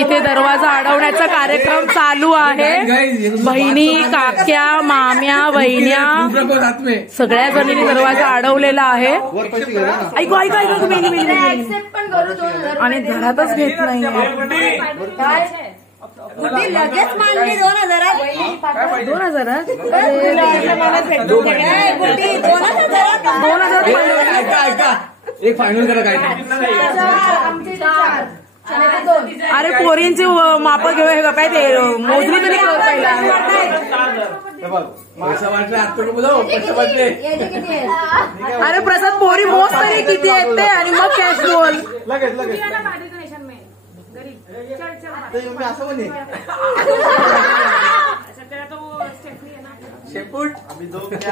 इथे दरवाजा अडवण्याचा कार्यक्रम चालू आहे. बहिणी, काक्या, माम्या, वहिन्या सगळ्या जणींनी दरवाजा अडवलेला आहे. ऐकू ऐकू ऐकू आणि घरातच घेत नाही. लगेच मानली 2000. 2000 एक फायनल करा काय. अरे पोरींची माप घेऊ हे काय ते मोजणी तरी पहिला. पैसा वाटले आता बोलाव पैसा वाटले. अरे प्रसाद पोरी मोज तरी किती आहेत ते आणि मग कॅश बोल. लगेच लगेच असं म्हणे शेपूट आम्ही दो कॅश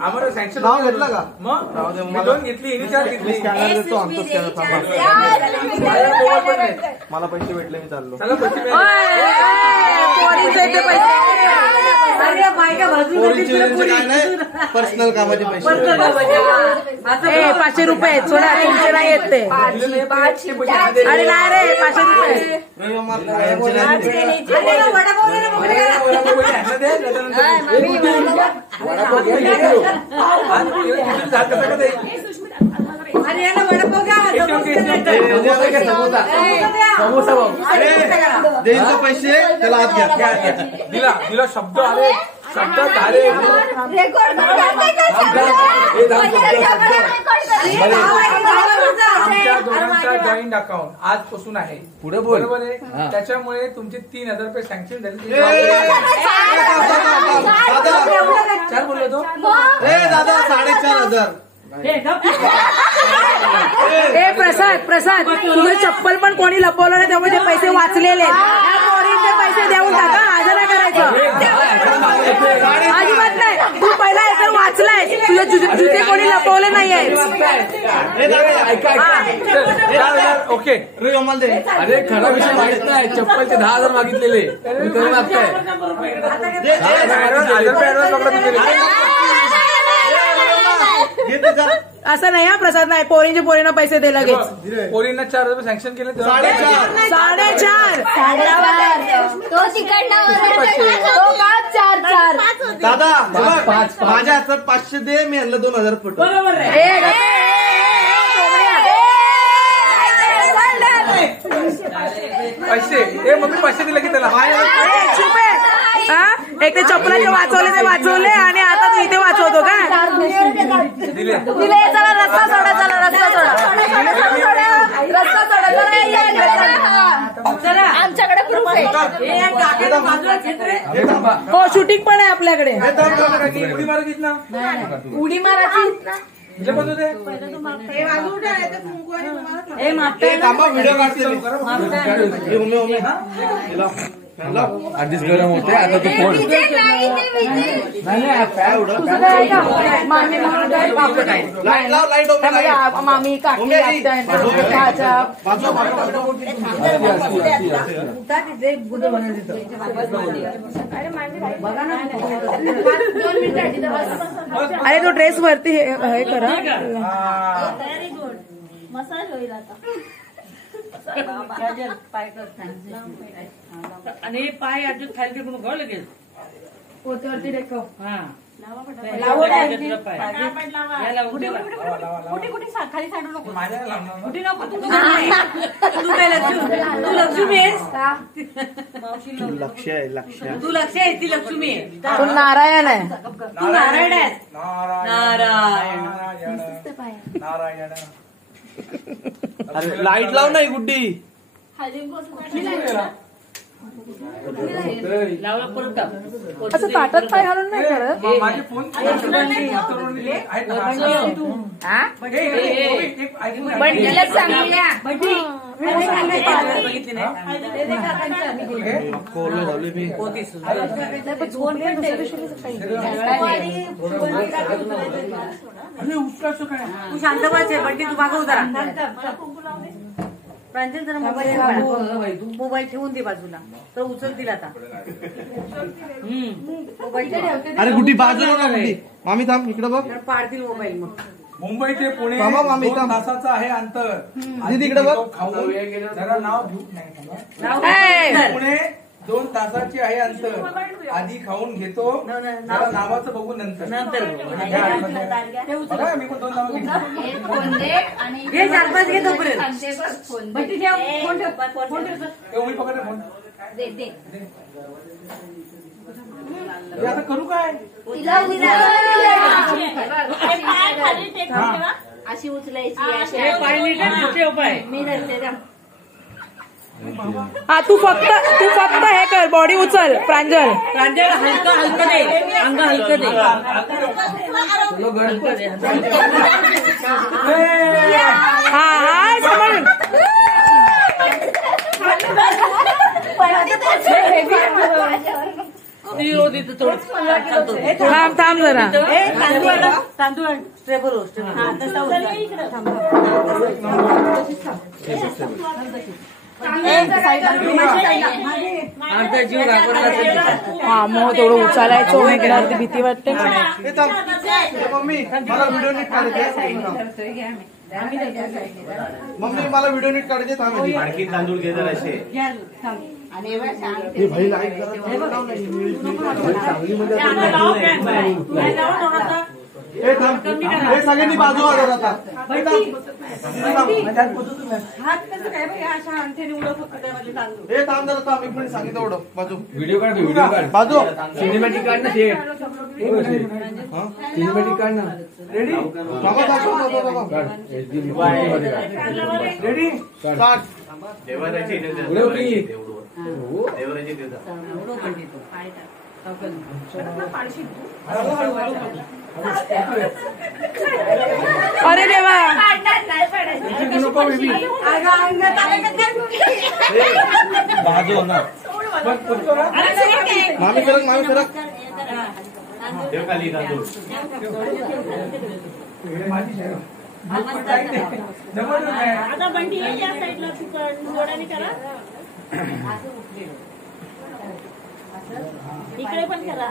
आम्हाला सँक्शन नाव घेतलं का. मग दोन घेतली इनिशियल घेतली. स्कॅनर देतो आणतो स्कॅनर थांबा. मला पैसे भेटले मी चाललो. पर्सनल कामाचे पैसे. 500 रुपये सोडा तुमचे नाही येत ते. अरे नाही रे 500 रुपये. देईन पैसे त्याला हात घ्या. दिला दिला शब्द आले शब्द झाले. आमच्या दोघांचा जॉईंट अकाउंट आजपासून आहे पुढे बरोबर आहे. त्याच्यामुळे तुमचे 3000 रुपये सँक्शन झाले. चार बोललो तो दादा 4500. प्रसाद तुझं चप्पल पण कोणी लपवलं नाही त्यामुळे ते पैसे वाचलेले. पैसे देऊन टाका. आज नाही करायचं अजिबात नाही. तू पहिला एकतर वाचलाय. तुझे जुते कोणी लपवले नाहीये. ओके अरे खरा विषय माहित नाही. चप्पलचे 10,000 मागितलेले तुम्ही मागताय. असं नाही हा प्रसाद नाही. पोरींना पैसे दे लगेच. पोरींना 4,000 रुपये सँक्शन केले. 4.5 दादा माझ्या हातात 500 दे. मी यांना 2,000 पडतो. पैसे मम्मी 500 दिले की त्याला. एक ते चप्पलाचे वाचवले ते वाचवले आणि आता तू इथे वाचवतो का. दिले. चला रस्ता सोडा. चला रस्ता सोडा. आमच्याकडे प्रूफ आहे. हो शूटिंग पण आहे आपल्याकडे. उडी मारायची ना. उडी मारायची व्हिडिओ आधीच गरम होते. आता तो फोन मामी काकी अरे तो ड्रेस वरती हे करा. मसाज होईल आता. आणि पाय अजून खाली म्हणून घाल लगेच पोतेवरती टेकव. खाली सांडू नको. कुठे नको तू लक्ष्मी आहेस. लक्ष आहे लक्ष. तू लक्ष आहे. ती लक्ष्मी आहे. तू नारायण आहे. तू नारायण आहेस. नारायण. अरे लाईट लाव नाही गुड्डी. लावला परत असं ताटात पाय घालून नाही करत. माझे फोन बंटीला सांगूया. तू शांत व्हायचे बंटी. तू मागं उतारा. प्रांजल जरा मोबाईल ठेवून दे बाजूला तर उचलतील आता. मोबाईल अरे गुड्डी बाजूला ना गुड्डी. मामी थांब इकडे बघ. पाडतील मोबाईल मग. मुंबई ते पुणे थांबा, मामी, 2 थांब. तासाचं आहे अंतर. दीदी इकडे बघ. खाऊन जरा नाव घेऊ नाही. ए, पुणे 2 तासाची आहे अंतर. आधी खाऊन घेतो जरा नावाचं बघू नंतर. बघा, मी पण 2 नावं घेतली. घे 4-5 घे तोपर्यंत. मी पकडले फोन. हे आता करू काय? अशी उचलायची. पाय नीट ठेव पाय. मी धरते जा. हा तू फक्त हे कर, बॉडी उचल प्रांजल. प्रांजळ हलकं दे, अंग हलकं दे. हलकं दे. हा हा समज. थांब जरा. तांदूळ स्ट्रेबल अर्धा जीव घाबरला. हा मग तेवढं उचलायचं इकडे भीती वाटते. हे थांब. मम्मी मला व्हिडिओ नीट काढायचे. मम्मी मला व्हिडिओ नीट काढायचे. थांब. आणखी तांदूळ घे जरा असे. हे भाई लाईक करा. हे थांब. हे सगळ्यांनी बाजू जरा आता. हे थांब. हे थांब जरा थांब. मी पण सांगितलं एवढं बाजू. व्हिडिओ काढ, व्हिडिओ काढ. बाजू. सिनेमॅटिक काढ ना ते. सिनेमॅटिक काढ ना. रेडी? बाबा दाखव. रेडी? स्टार्ट. देवराची अरे देवा. बाजू ना. मामी सरक. देव खाली तांदूळ. आता बंटी या साईडला जोडाने करा. इकडे पण करा.